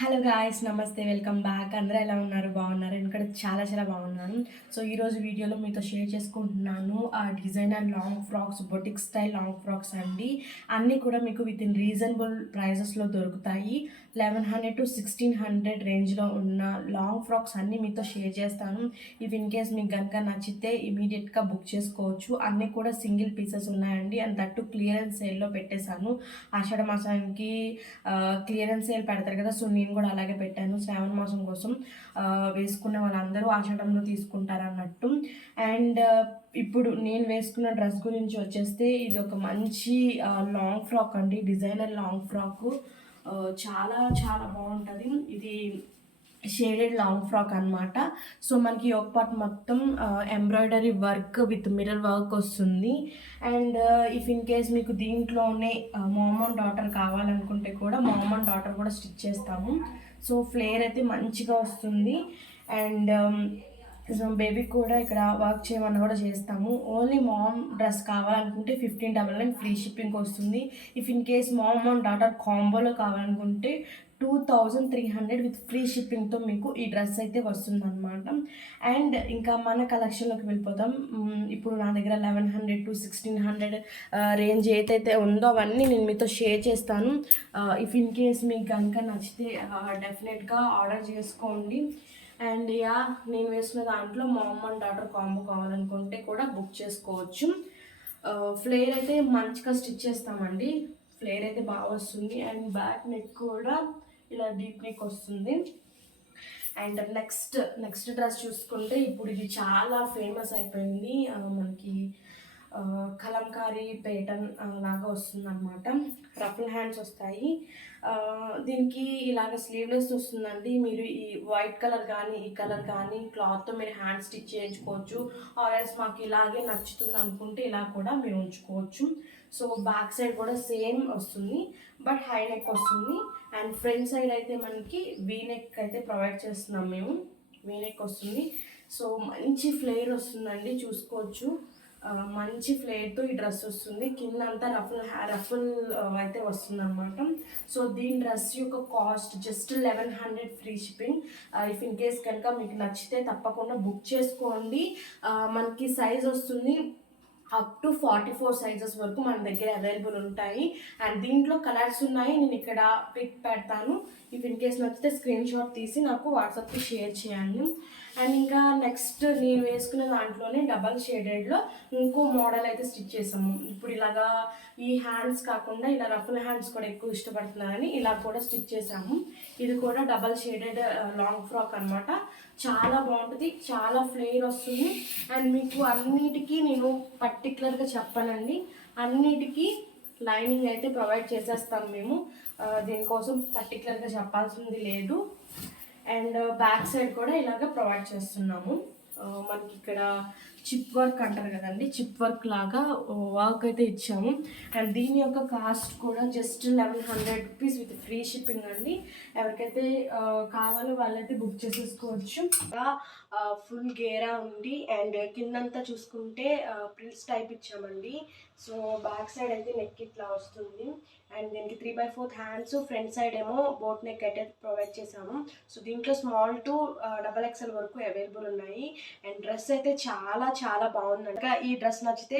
Hello guys, నమస్తే, welcome back. అందరూ ఎలా ఉన్నారు? బాగున్నారు? నేను కూడా చాలా చాలా బాగున్నాను. సో ఈరోజు వీడియోలో మీతో షేర్ చేసుకుంటున్నాను ఆ designer long frocks, boutique style long frocks అండి. అన్నీ కూడా మీకు విత్ ఇన్ రీజనబుల్ ప్రైజెస్లో దొరుకుతాయి. 1100 to 1600 రేంజ్లో ఉన్న లాంగ్ ఫ్రాక్స్ అన్నీ మీతో షేర్ చేస్తాను. ఇఫ్ ఇన్ కేస్ మీకు కనుక నచ్చితే ఇమీడియట్గా బుక్ చేసుకోవచ్చు. అన్నీ కూడా సింగిల్ పీసెస్ ఉన్నాయండి. అండ్ దట్టు క్లియరెన్స్ సేల్లో పెట్టేశాను. ఆషాఢ మాసానికి క్లియరెన్స్ సేల్ పెడతారు కదా, సో నేను కూడా అలాగే పెట్టాను. శ్రావణ మాసం కోసం వేసుకున్న వాళ్ళందరూ ఆషాఢంలో తీసుకుంటారన్నట్టు. అండ్ ఇప్పుడు నేను వేసుకున్న డ్రెస్ గురించి వచ్చేస్తే ఇది ఒక మంచి లాంగ్ ఫ్రాక్ అండి, డిజైనర్ లాంగ్ ఫ్రాక్. చాలా చాలా బాగుంటుంది. ఇది షేడెడ్ లాంగ్ ఫ్రాక్ అనమాట. సో మనకి ఒక పార్ట్ మొత్తం embroidery work with mirror work వస్తుంది. అండ్ ఇఫ్ ఇన్ కేస్ మీకు దీంట్లోనే మామ్ అండ్ డాటర్ కావాలనుకుంటే కూడా మామ్ అండ్ డాటర్ కూడా స్టిచ్ చేస్తాము. సో ఫ్లేర్ అయితే మంచిగా వస్తుంది. అండ్ సో బేబీకి కూడా ఇక్కడ వర్క్ చేయమన్నా కూడా చేస్తాము. ఓన్లీ మామ్ డ్రెస్ కావాలనుకుంటే 1599 ఫ్రీ షిప్పింగ్ వస్తుంది. If in case mom and daughter కాంబోలో కావాలనుకుంటే 2300 విత్ ఫ్రీ షిప్పింగ్తో మీకు ఈ డ్రెస్ అయితే వస్తుందన్నమాట. అండ్ ఇంకా మన కలెక్షన్లోకి వెళ్ళిపోతాం. ఇప్పుడు నా దగ్గర 1100 to 1600 రేంజ్ ఏదైతే ఉందో అవన్నీ నేను మీతో షేర్ చేస్తాను. ఇఫ్ ఇన్ కేస్ మీకు కనుక నచ్చితే డెఫినెట్గా ఆర్డర్ చేసుకోండి. అండ్ నేను వేసుకున్న దాంట్లో మామ్ అండ్ డాటర్ కాంబో కావాలనుకుంటే కూడా బుక్ చేసుకోవచ్చు. ఫ్లేర్ అయితే మంచిగా స్టిచ్ చేస్తామండి. ఫ్లేర్ అయితే బాగా వస్తుంది. అండ్ బ్యాక్ నెక్ కూడా ఇలా డీప్ నెక్ వస్తుంది. అండ్ నెక్స్ట్ డ్రెస్ చూసుకుంటే ఇప్పుడు ఇది చాలా ఫేమస్ అయిపోయింది. మనకి కలంకారీ పేటర్న్ లాగా వస్తుంది అనమాట. రఫుల్ హ్యాండ్స్ వస్తాయి. దీనికి ఇలాగ స్లీవ్లెస్ వస్తుందండి. మీరు ఈ వైట్ కలర్ కానీ ఈ కలర్ కానీ క్లాత్తో మీరు హ్యాండ్ స్టిచ్ చేయించుకోవచ్చు. ఆర్ఎల్స్ మాకు ఇలాగే నచ్చుతుంది అనుకుంటే ఇలా కూడా మీరు ఉంచుకోవచ్చు. సో బ్యాక్ సైడ్ కూడా సేమ్ వస్తుంది, బట్ హై నెక్ వస్తుంది. అండ్ ఫ్రంట్ సైడ్ అయితే మనకి వీ నెక్ అయితే ప్రొవైడ్ చేస్తున్నాం మేము. వీ నెక్ వస్తుంది. సో మంచి ఫ్లేర్ వస్తుందండి, చూసుకోవచ్చు. మంచి ఫ్లేర్తో ఈ డ్రెస్ వస్తుంది. కింద అంతా రఫుల్ అయితే వస్తుంది అనమాట. సో దీని డ్రెస్ యొక్క cost just 1100 free shipping. If in case కనుక మీకు నచ్చితే తప్పకుండా బుక్ చేసుకోండి. మనకి సైజ్ వస్తుంది అప్ టు 44 సైజెస్ వరకు మన దగ్గర అవైలబుల్ ఉంటాయి. అండ్ దీంట్లో కలర్స్ ఉన్నాయి, నేను ఇక్కడ పిక్ పెడతాను. ఇఫ్ ఇన్ కేస్ నచ్చితే స్క్రీన్ షాట్ తీసి నాకు వాట్సాప్కి షేర్ చేయండి. అండ్ ఇంకా నెక్స్ట్ నేను వేసుకున్న దాంట్లోనే డబల్ షేడెడ్లో ఇంకో మోడల్ అయితే స్టిచ్ చేసాము. ఇప్పుడు ఇలాగా ఈ హ్యాండ్స్ కాకుండా ఇలా రఫుల్ హ్యాండ్స్ కూడా ఎక్కువ ఇష్టపడుతున్నారని ఇలా కూడా స్టిచ్ చేసాము. ఇది కూడా డబల్ షేడెడ్ లాంగ్ ఫ్రాక్ అనమాట. చాలా బాగుంటుంది, చాలా ఫ్లేర్ వస్తుంది. అండ్ మీకు అన్నిటికీ నేను పర్టికులర్గా చెప్పానండి, అన్నిటికీ లైనింగ్ అయితే ప్రొవైడ్ చేసేస్తాం మేము. దీనికోసం పర్టికులర్గా చెప్పాల్సింది లేదు. అండ్ బ్యాక్ సైడ్ కూడా ఇలాగ ప్రొవైడ్ చేస్తున్నాము. మనకి ఇక్కడ చిప్ వర్క్ అంటారు కదండి, చిప్ వర్క్ లాగా వర్క్ అయితే ఇచ్చాము. అండ్ దీని యొక్క కాస్ట్ కూడా just 1100 rupees with free shipping అండి. ఎవరికైతే కావాలో వాళ్ళైతే బుక్ చేసేసుకోవచ్చు. ఫుల్ గేరా ఉంది. అండ్ కిందంతా చూసుకుంటే ప్రిల్స్ టైప్ ఇచ్చామండి. సో బ్యాక్ సైడ్ అయితే నెక్ ఇట్లా వస్తుంది. అండ్ దీనికి 3/4 హ్యాండ్స్, ఫ్రంట్ సైడ్ ఏమో బోట్ నెక్ అయితే ప్రొవైడ్ చేసాము. సో దీంట్లో స్మాల్ టు XXL వరకు అవైలబుల్ ఉన్నాయి. అండ్ డ్రెస్ అయితే చాలా చాలా బాగుంది. ఇంకా ఈ డ్రెస్ నచ్చితే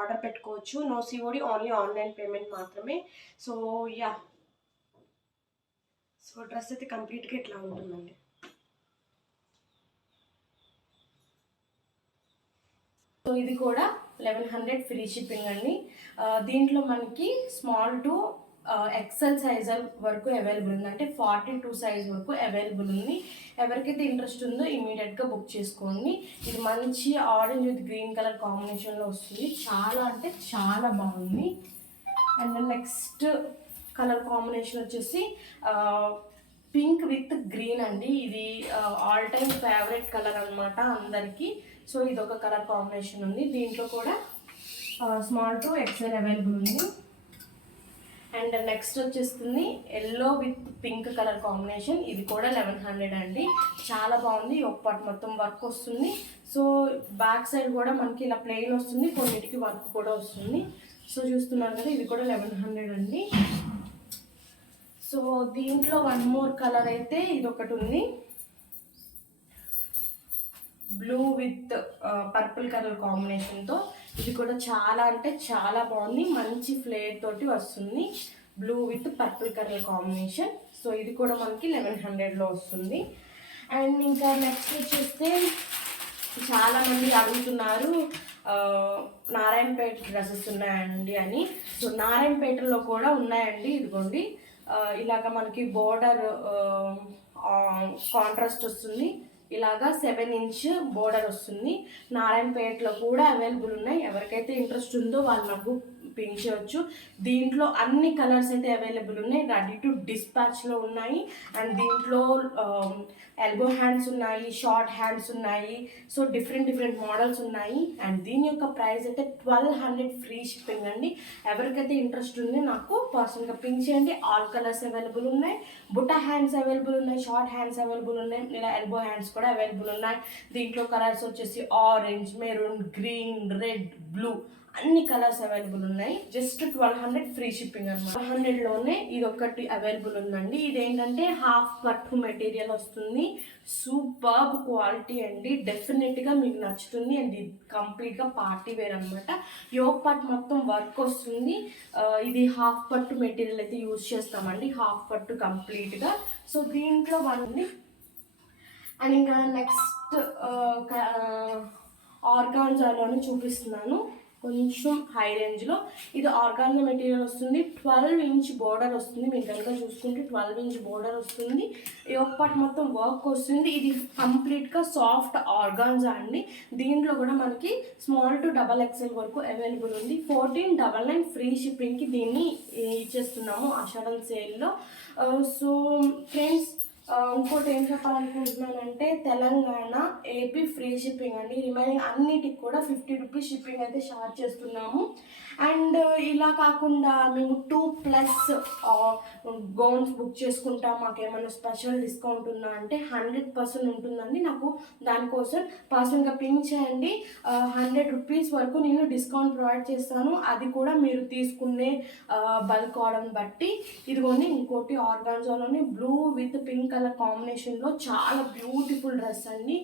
ఆర్డర్ పెట్టుకోవచ్చు. No COD, only online payment మాత్రమే. సో సో డ్రెస్ అయితే కంప్లీట్గా ఇట్లా ఉంటుందండి. సో ఇది కూడా 1100 ఫ్రీ షిప్పింగ్ అండి. దీంట్లో మనకి స్మాల్ టు ఎక్సెల్ సైజ్ వరకు అవైలబుల్ ఉంది, అంటే 42 సైజ్ వరకు అవైలబుల్ ఉంది. ఎవరికైతే ఇంట్రెస్ట్ ఉందో ఇమీడియట్గా బుక్ చేసుకోండి. ఇది మంచి ఆరెంజ్ విత్ గ్రీన్ కలర్ కాంబినేషన్లో వస్తుంది. చాలా అంటే చాలా బాగుంది. అండ్ నెక్స్ట్ కలర్ కాంబినేషన్ వచ్చేసి పింక్ విత్ గ్రీన్ అండి. ఇది ఆల్ టైమ్ ఫేవరెట్ కలర్ అనమాట అందరికీ. సో ఇది ఒక కలర్ కాంబినేషన్ ఉంది. దీంట్లో కూడా స్మాల్ టు XL అవైలబుల్ ఉంది. అండ్ నెక్స్ట్ వచ్చేస్తుంది yellow with pink colour combination. ఇది కూడా 1100 అండి. చాలా బాగుంది. ఒక పార్ట్ మొత్తం వర్క్ వస్తుంది. సో బ్యాక్ సైడ్ కూడా మనకి ఇలా ప్లెయిన్ వస్తుంది, కొన్నిటికి వర్క్ కూడా వస్తుంది. సో చూస్తున్నారు కదా, ఇది కూడా 1100 అండి. సో దీంట్లో వన్ మోర్ కలర్ అయితే ఇది ఒకటి ఉంది, బ్లూ విత్ పర్పుల్ కలర్ కాంబినేషన్తో. ఇది కూడా చాలా అంటే చాలా బాగుంది, మంచి ఫ్లేర్ తోటి వస్తుంది, blue with purple colour combination. So ఇది కూడా మనకి 1100లో వస్తుంది. అండ్ ఇంకా నెక్స్ట్ వచ్చేస్తే చాలామంది అడుగుతున్నారు నారాయణపేట డ్రెస్సెస్ ఉన్నాయండి అని. సో నారాయణపేటలో కూడా ఉన్నాయండి, ఇదిగోండి. ఇలాగ మనకి బోర్డర్ కాంట్రాస్ట్ వస్తుంది, ఇలాగా 7 ఇంచ్ బోర్డర్ వస్తుంది. నారాయణపేటలో కూడా అవైలబుల్ ఉన్నాయి, ఎవరికైతే ఇంట్రెస్ట్ ఉందో వాళ్ళు నాకు పింక్ చేయవచ్చు. దీంట్లో అన్ని కలర్స్ అయితే అవైలబుల్ ఉన్నాయి, రెడీ టు డిస్పాచ్లో ఉన్నాయి. అండ్ దీంట్లో ఎల్బో హ్యాండ్స్ ఉన్నాయి, షార్ట్ హ్యాండ్స్ ఉన్నాయి. సో డిఫరెంట్ మోడల్స్ ఉన్నాయి. అండ్ దీని యొక్క ప్రైస్ అయితే 1200 ఫ్రీ షిప్పింగ్ అండి. ఎవరికైతే ఇంట్రెస్ట్ ఉంది నాకు పర్సనల్గా పింక్ చేయండి. ఆల్ కలర్స్ అవైలబుల్ ఉన్నాయి, బుట్టా హ్యాండ్స్ అవైలబుల్ ఉన్నాయి, షార్ట్ హ్యాండ్స్ అవైలబుల్ ఉన్నాయి, ఇలా ఎల్బో హ్యాండ్స్ కూడా అవైలబుల్ ఉన్నాయి. దీంట్లో కలర్స్ వచ్చేసి orange, maroon, green, red, blue అన్ని కలర్స్ అవైలబుల్ ఉన్నాయి. జస్ట్ 1200 ఫ్రీ షిప్పింగ్ అనమాట. 1200లోనే ఇది ఒకటి అవైలబుల్ ఉందండి. ఇదేంటంటే హాఫ్ పట్టు మెటీరియల్ వస్తుంది, సూపర్బ్ క్వాలిటీ అండి, డెఫినెట్గా మీకు నచ్చుతుంది. అండ్ ఇది కంప్లీట్గా పార్టీ వేర్ అనమాట. యోగ్ పార్ట్ మొత్తం వర్క్ వస్తుంది. ఇది హాఫ్ పట్టు మెటీరియల్ అయితే యూజ్ చేస్తామండి, హాఫ్ పట్టు కంప్లీట్గా. సో దీంట్లో ఉంది. అండ్ ఇంకా నెక్స్ట్ ఆర్గాన్జాలోనే చూపిస్తున్నాను, కొంచెం హై రేంజ్లో. ఇది ఆర్గాన్జా మెటీరియల్ వస్తుంది, 12 ఇంచ్ బోర్డర్ వస్తుంది. మీరు కనుక చూసుకుంటే 12 ఇంచ్ బోర్డర్ వస్తుంది, ఒక పార్ట్ మొత్తం వర్క్ వస్తుంది. ఇది కంప్లీట్గా సాఫ్ట్ ఆర్గాన్జా అండి. దీంట్లో కూడా మనకి స్మాల్ టు XXL వరకు అవైలబుల్ ఉంది. 1499 ఫ్రీ షిప్పింగ్కి దీన్ని ఇచ్చేస్తున్నాము ఆషాఢం సేల్లో. సో ఫ్రెండ్స్, ఇంకోటి ఏం చెప్పాలనుకుంటున్నానంటే తెలంగాణ, ఏపీ ఫ్రీ షిప్పింగ్ అండి. రిమైనింగ్ అన్నిటికి కూడా 50 రూపీస్ షిప్పింగ్ అయితే చార్జ్ చేస్తున్నాము. అండ్ ఇలా కాకుండా మేము 2+ గౌన్స్ బుక్ చేసుకుంటా, మాకు ఏమైనా స్పెషల్ డిస్కౌంట్ ఉందా అంటే 100% ఉంటుందండి. నాకు దానికోసం పర్సనల్గా పింక్ చేయండి, 100 రూపీస్ వరకు నేను డిస్కౌంట్ ప్రొవైడ్ చేస్తాను. అది కూడా మీరు తీసుకునే బల్క్ ఆర్డర్ని బట్టి. ఇదిగోండి ఇంకోటి ఆర్గాన్జాలోని బ్లూ విత్ పింక్ కలర్ కాంబినేషన్లో చాలా బ్యూటిఫుల్ డ్రెస్ అండి.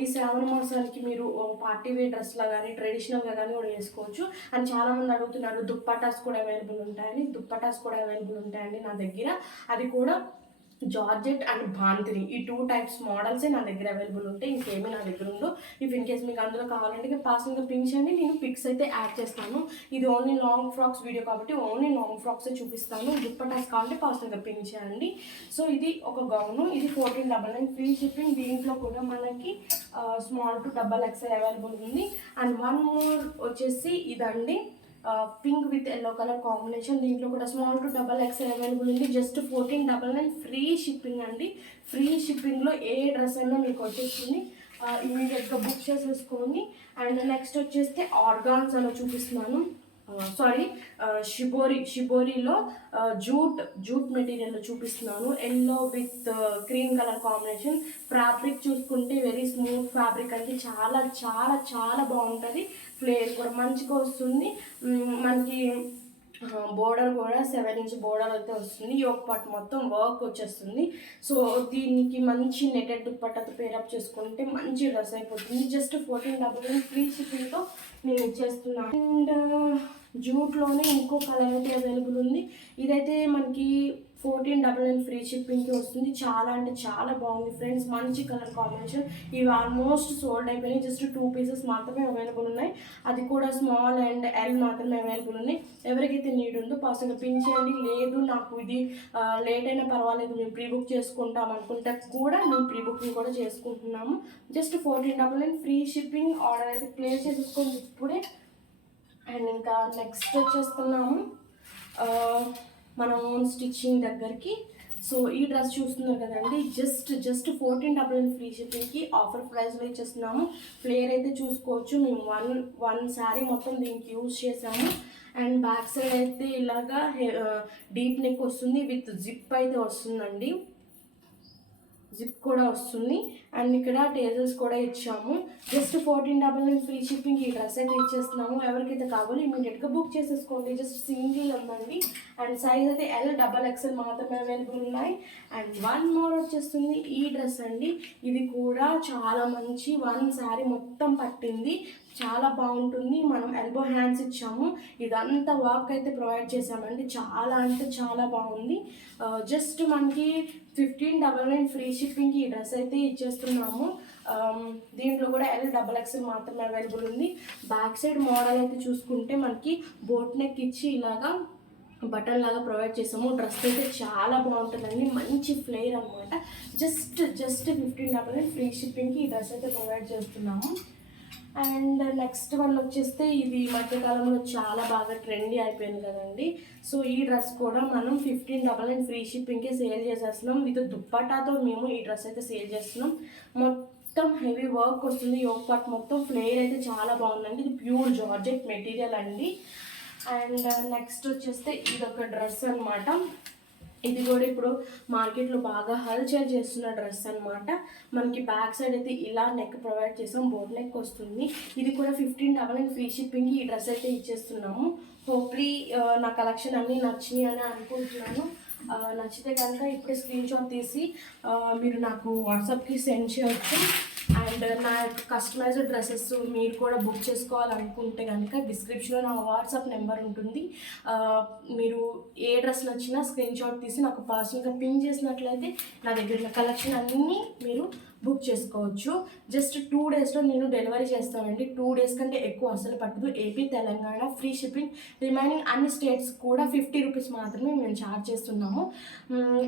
ఈ శ్రావణ మాసానికి మీరు పార్టీ వేర్ డ్రెస్లా కానీ ట్రెడిషనల్గా కానీ కూడా వేసుకోవచ్చు. అండ్ చాలామంది అడుగుతున్నారు దుప్పటాస్ కూడా అవైలబుల్ ఉంటాయండి. దుప్పటాస్ కూడా అవైలబుల్ ఉంటాయండి నా దగ్గర. అది కూడా జార్జెట్ అండ్ బాంతిని, ఈ 2 టైప్స్ మోడల్సే నా దగ్గర అవైలబుల్ ఉంటాయి, ఇంకేమీ నా దగ్గర ఉందో. ఇఫ్ ఇన్ కేస్ మీకు అందులో కావాలంటే పర్సనల్గా పింక్ చేయండి, నేను పిక్స్ అయితే యాడ్ చేస్తాను. ఇది ఓన్లీ లాంగ్ ఫ్రాక్స్ వీడియో కాబట్టి ఓన్లీ లాంగ్ ఫ్రాక్సే చూపిస్తాను. దుప్పటాస్ కావాలంటే పర్సనల్గా పింక్ చేయండి. సో ఇది ఒక గౌను, ఇది 1499 ఫ్రీ షిప్పింగ్. దీంట్లో కూడా మనకి స్మాల్ టు XXL అవైలబుల్ ఉంది. అండ్ వన్ మోర్ వచ్చేసి ఇదండి, pink with yellow colour combination. దీంట్లో కూడా స్మాల్ టు XXL అవైలబుల్ ఉంది. జస్ట్ 1499 ఫ్రీ షిప్పింగ్ అండి. ఫ్రీ షిప్పింగ్లో ఏ డ్రెస్ అయినా మీకు వచ్చేస్తుంది, ఇమీడియట్గా బుక్ చేసేసుకోండి. అండ్ నెక్స్ట్ వచ్చేస్తే ఆర్గాన్జాలో చూపిస్తున్నాను, సారీ షిబోరిలో జూట్ మెటీరియల్లో చూపిస్తున్నాను. Yellow with cream colour combination. Fabric చూసుకుంటే వెరీ స్మూత్ ఫ్యాబ్రిక్ అండి, చాలా చాలా చాలా బాగుంటుంది. ఫ్లేర్ కూడా మంచిగా వస్తుంది. మనకి బోర్డర్ కూడా 7 ఇంచ్ బోర్డర్ అయితే వస్తుంది, యోక్ పార్ట్ మొత్తం వర్క్ వచ్చేస్తుంది. సో దీనికి మంచి నెటెడ్ దుప్పట్టతో పేరప్ చేసుకుంటే మంచి డ్రెస్ అయిపోతుంది. జస్ట్ 1499 ఫ్రీ షిప్పింగ్తో నేను ఇచ్చేస్తున్నాను. అండ్ జూట్లోనే ఇంకో కలర్ అయితే అవైలబుల్ ఉంది. ఇదైతే మనకి 1499 ఫ్రీ షిప్పింగ్కి వస్తుంది. చాలా అంటే చాలా బాగుంది ఫ్రెండ్స్, మంచి కలర్ కాంబినేషన్. ఇవి ఆల్మోస్ట్ సోల్డ్ అయిపోయినాయి, జస్ట్ 2 పీసెస్ మాత్రమే అవైలబుల్ ఉన్నాయి. అది కూడా స్మాల్ అండ్ ఎల్ మాత్రమే అవైలబుల్ ఉన్నాయి. ఎవరికైతే నీడ్ ఉందో పర్సనల్గా పింక్ చేయండి. లేదు నాకు ఇది లేట్ అయినా పర్వాలేదు, మేము ప్రీ బుక్ చేసుకుంటాం అనుకుంటే కూడా మేము ప్రీ బుకింగ్ కూడా చేసుకుంటున్నాము. Just 1499 free shipping. ఆర్డర్ అయితే ప్లేస్ చేసేసుకోండి ఇప్పుడే. అండ్ ఇంకా నెక్స్ట్ వచ్చేస్తున్నాము మన ఓన్ స్టిచ్చింగ్ దగ్గరికి. సో ఈ డ్రెస్ చూస్తున్నారు కదండి, జస్ట్ 1499 ఫ్రీ షిప్పింగ్కి ఆఫర్ ప్రైస్లో ఇచ్చేస్తున్నాము. ఫ్లేర్ అయితే చూసుకోవచ్చు, మేము వన్ శారీ మొత్తం దీనికి యూజ్ చేసాము. అండ్ బ్యాక్ సైడ్ అయితే ఇలాగా డీప్ నెక్ వస్తుంది, విత్ జిప్ అయితే వస్తుందండి. జిప్ కూడా వస్తుంది. అండ్ ఇక్కడ టేజల్స్ కూడా ఇచ్చాము. జస్ట్ 1499 ఫ్రీ షిప్పింగ్ ఈ డ్రెస్ అయితే ఇచ్చేస్తున్నాము. ఎవరికైతే కావాలో ఇమీడియట్గా బుక్ చేసేసుకోండి. జస్ట్ సింగిల్ ఉందండి. అండ్ సైజ్ అయితే XXL మాత్రమే అవైలబుల్ ఉన్నాయి. అండ్ వన్ మోర్ వచ్చేస్తుంది ఈ డ్రెస్ అండి. ఇది కూడా చాలా మంచి వన్ శారీ మొత్తం పట్టింది, చాలా బాగుంటుంది. మనం ఎల్బో హ్యాండ్స్ ఇచ్చాము, ఇదంతా వర్క్ అయితే ప్రొవైడ్ చేసామండి. చాలా అంటే చాలా బాగుంది. జస్ట్ మనకి 1599 ఫ్రీ షిప్పింగ్కి ఈ డ్రెస్ అయితే ఇచ్చేస్తున్నాము. దీంట్లో కూడా XXL మాత్రమే అవైలబుల్ ఉంది. బ్యాక్ సైడ్ మోడల్ అయితే చూసుకుంటే మనకి బోట్ నెక్ ఇచ్చి ఇలాగా బటన్ లాగా ప్రొవైడ్ చేసాము. డ్రెస్ అయితే చాలా బాగుంటుందండి, మంచి ఫ్లేర్ అనమాట. జస్ట్ 1599 ఫ్రీ షిప్పింగ్కి ఈ డ్రెస్ అయితే ప్రొవైడ్ చేస్తున్నాము. అండ్ నెక్స్ట్ వన్ వచ్చేస్తే ఇది మధ్యకాలంలో చాలా బాగా ట్రెండీ అయిపోయింది కదండి. సో ఈ డ్రెస్ కూడా మనం 1599 ఫ్రీ షిప్పింగ్కే సేల్ చేసేస్తున్నాం. విత్ దుప్పటాతో మేము ఈ డ్రెస్ అయితే సేల్ చేస్తున్నాం. మొత్తం హెవీ వర్క్ వస్తుంది, యోక్ పార్ట్ మొత్తం. ఫ్లేర్ అయితే చాలా బాగుందండి. ఇది ప్యూర్ జార్జెట్ మెటీరియల్ అండి. అండ్ నెక్స్ట్ వచ్చేస్తే ఇది ఒక డ్రెస్ అనమాట. ఇది కూడా ఇప్పుడు మార్కెట్లో బాగా హల్చల్ చేస్తున్న డ్రెస్ అనమాట. మనకి బ్యాక్ సైడ్ అయితే ఇలా నెక్ ప్రొవైడ్ చేసాం, బోట్ నెక్ వస్తుంది. ఇది కూడా 1599 ఫ్రీ షిప్పింగ్కి ఈ డ్రెస్ అయితే ఇచ్చేస్తున్నాము. హోప్లీ నా కలెక్షన్ అన్నీ నచ్చినాయి అని అనుకుంటున్నాను. నచ్చితే కనుక ఇప్పుడే స్క్రీన్ షాట్ తీసి మీరు నాకు వాట్సాప్కి సెండ్ చేయవచ్చు. అండ్ నా కస్టమైజ్డ్ డ్రెస్సెస్ మీరు కూడా బుక్ చేసుకోవాలనుకుంటే కనుక డిస్క్రిప్షన్లో నా వాట్సాప్ నెంబర్ ఉంటుంది. మీరు ఏ డ్రెస్ నచ్చినా స్క్రీన్ షాట్ తీసి నాకు పర్సనల్గా పిన్ చేసినట్లయితే నా దగ్గర ఉన్న కలెక్షన్ అన్నీ మీరు బుక్ చేసుకోవచ్చు. జస్ట్ 2 డేస్లో నేను డెలివరీ చేస్తానండి. 2 డేస్ కంటే ఎక్కువ అసలు పట్టదు. AP, Telangana free shipping. Remaining అన్ని స్టేట్స్ కూడా 50 రూపీస్ మాత్రమే మేము ఛార్జ్ చేస్తున్నాము.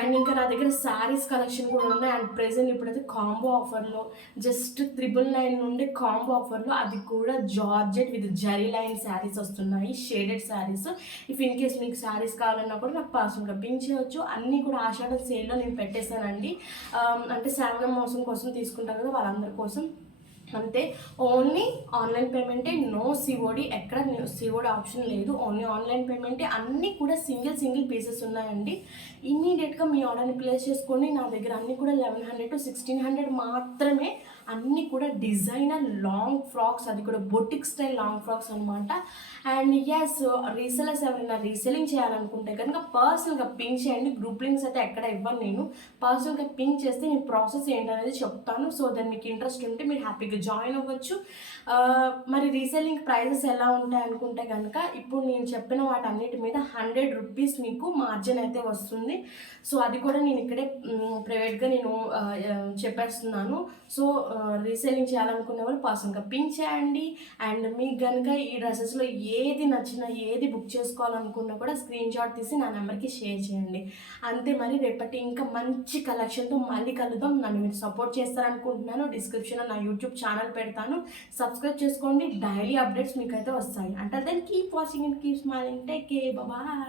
అండ్ ఇంకా నా దగ్గర శారీస్ కలెక్షన్ కూడా ఉన్నాయి. అండ్ ప్రెజెంట్ ఇప్పుడైతే కాంబో ఆఫర్లో జస్ట్ 999 నుండి కాంబో ఆఫర్లో, అది కూడా georgette with zari line sarees వస్తున్నాయి, shaded sarees. If in case మీకు శారీస్ కావాలన్నా కూడా నాకు పర్సనల్గా పింక్ చేయవచ్చు. అన్నీ కూడా ఆషాఢ సేల్లో నేను పెట్టేశానండి. అంటే శ్రావణ మాసం కోసం తీసుకుంటారు కదా వాళ్ళందరి కోసం అంతే. ఓన్లీ ఆన్లైన్ పేమెంటే, నో సిఓడి. ఎక్కడ సిఓడి ఆప్షన్ లేదు, ఓన్లీ ఆన్లైన్ పేమెంటే. అన్నీ కూడా సింగిల్ పీసెస్ ఉన్నాయండి. ఇమ్మీడియట్గా మీ ఆర్డర్ని ప్లేస్ చేసుకోండి. నా దగ్గర అన్నీ కూడా 1100 to 1600 మాత్రమే. అన్నీ కూడా డిజైనర్ లాంగ్ ఫ్రాక్స్, అది కూడా బొటిక్ స్టైల్ లాంగ్ ఫ్రాక్స్ అనమాట. అండ్ ఎస్, రీసెలర్స్ ఎవరైనా రీసెలింగ్ చేయాలనుకుంటే కనుక పర్సనల్గా పింక్ చేయండి. గ్రూప్ లింక్స్ అయితే ఎక్కడ ఇవ్వను నేను. పర్సనల్గా పింక్ చేస్తే మీ ప్రాసెస్ ఏంటనేది చెప్తాను. సో దాన్ని మీకు ఇంట్రెస్ట్ ఉంటే మీరు హ్యాపీగా జాయిన్ అవ్వచ్చు. మరి రీసెల్లింగ్ ప్రైజెస్ ఎలా ఉంటాయి అనుకుంటే కనుక ఇప్పుడు నేను చెప్పిన వాటన్నిటి మీద 100 రూపీస్ మీకు మార్జిన్ అయితే వస్తుంది. సో అది కూడా నేను ఇక్కడే ప్రైవేట్గా నేను చెప్పేస్తున్నాను. సో రీసెల్లింగ్ చేయాలనుకునే వాళ్ళు పర్సనల్గా పింక్ చేయండి. అండ్ మీకు కనుక ఈ డ్రెస్సెస్లో ఏది నచ్చినా, ఏది బుక్ చేసుకోవాలనుకున్నా కూడా స్క్రీన్ షాట్ తీసి నా నెంబర్కి షేర్ చేయండి. అంతే. మరి రేపటి ఇంకా మంచి కలెక్షన్తో మళ్ళీ కలుద్దాం. నన్ను మీరు సపోర్ట్ చేస్తారనుకుంటున్నాను. డిస్క్రిప్షన్లో నా యూట్యూబ్ ఛానల్ పెడతాను, సబ్స్క్రైబ్ చేసుకోండి. డైలీ అప్డేట్స్ మీకు అయితే వస్తాయి. అంటే then keep watching and keep smiling. Take care, bye.